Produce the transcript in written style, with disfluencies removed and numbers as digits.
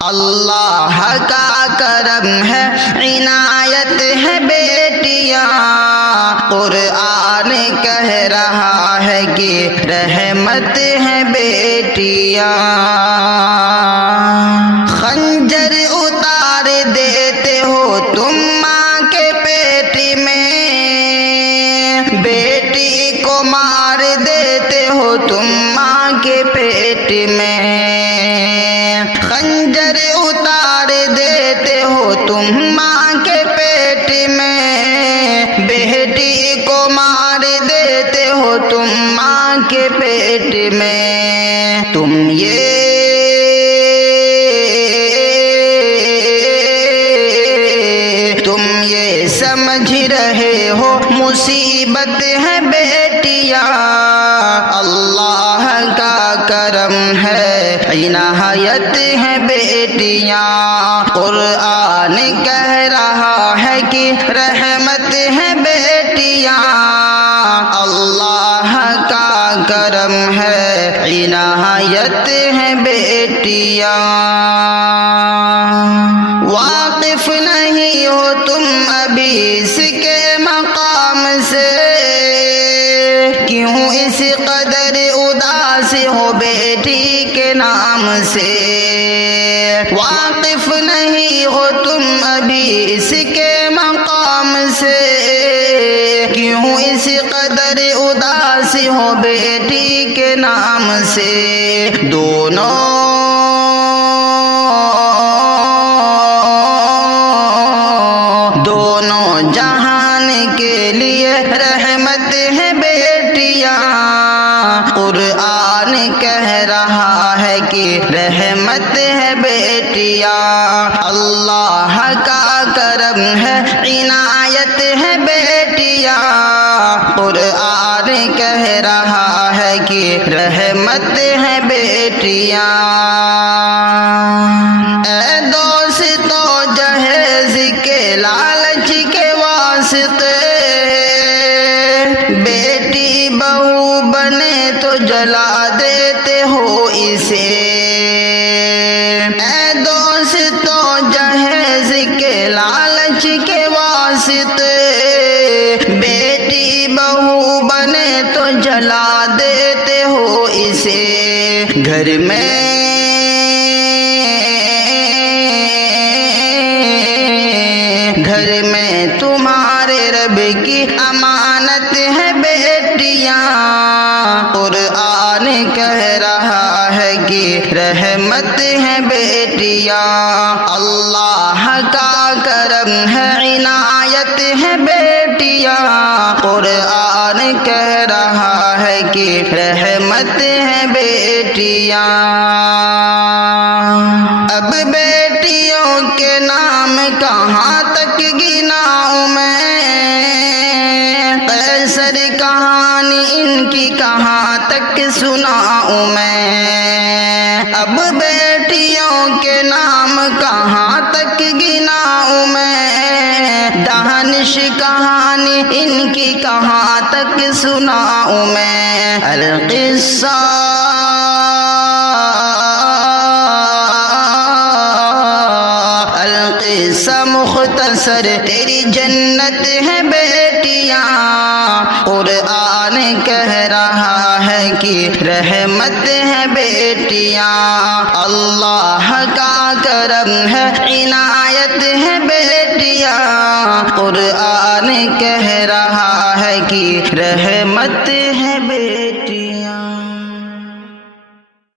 اللہ کا کرم ہے، عنایت ہے بیٹیاں، قرآن کہہ رہا ہے کہ رحمت ہے بیٹیاں۔ خنجر اتار دیتے ہو تم ماں کے پیٹ میں، بیٹی کو مار دیتے ہو تم ماں کے پیٹ میں، خنجر اتار دیتے ہو تم ماں کے پیٹ میں، بیٹی کو مار دیتے ہو تم ماں کے پیٹ میں۔ تم یہ سمجھ رہے ہو مصیبت ہے بیٹیاں، اللہ کا کرم ہے، عنایت ہے بیٹیاں، قرآن کہہ رہا ہے کہ رحمت ہے بیٹیاں، اللہ کا کرم ہے، عنایت ہے بیٹیاں۔ واقف نہیں ہو تم ابھی اس کے مقام سے، کیوں اس قدر اداس ہو بیٹی کے نام سے، واقف نہیں ہو تم ابھی اس کے مقام سے، کیوں اس قدر اداس ہو بیٹی کے نام سے۔ دونوں جہان کے لیے رحمت ہے بیٹیاں، قرآن کہہ رہا ہے کہ رحمت ہے بیٹیاں، اللہ کا کرم ہے، عنایت ہے بیٹیاں، قرآن کہہ رہا ہے کہ رحمت ہے بیٹیاں۔ اے دوستو جہیز کے لالچ کے واسطے، بیٹی بہو بنے تو جلا دیتے ہو اسے، اے دوستو جہیز کے لالچ کے واسطے، بیٹی بہو بنے تو جلا دیتے ہو اسے، گھر میں تمہارے رب کی امانت ہے بیٹیاں، قرآن کہہ رہا ہے کہ رحمت ہے بیٹیاں، اللہ کا کرم ہے، عنایت ہے بیٹیاں، قرآن کہہ رہا ہے کہ رحمت ہے بیٹیاں۔ اب بیٹیوں کے نام کہاں تک گناؤں میں، قیصر کہانی ان کی کہاں تک سناؤں میں، اب بیٹیوں کے نام کہاں تک گناؤں میں، دانش کہانی ان کی کہاں تک سناؤں میں، القصہ مختصر تیری جنت ہے بیٹیاں، قرآن کہہ رہا ہے کہ رحمت ہے بیٹیاں، اللہ کا کرم ہے، عنایت ہے بیٹیاں، قرآن کہہ رہا ہے کہ رحمت ہے بیٹیاں۔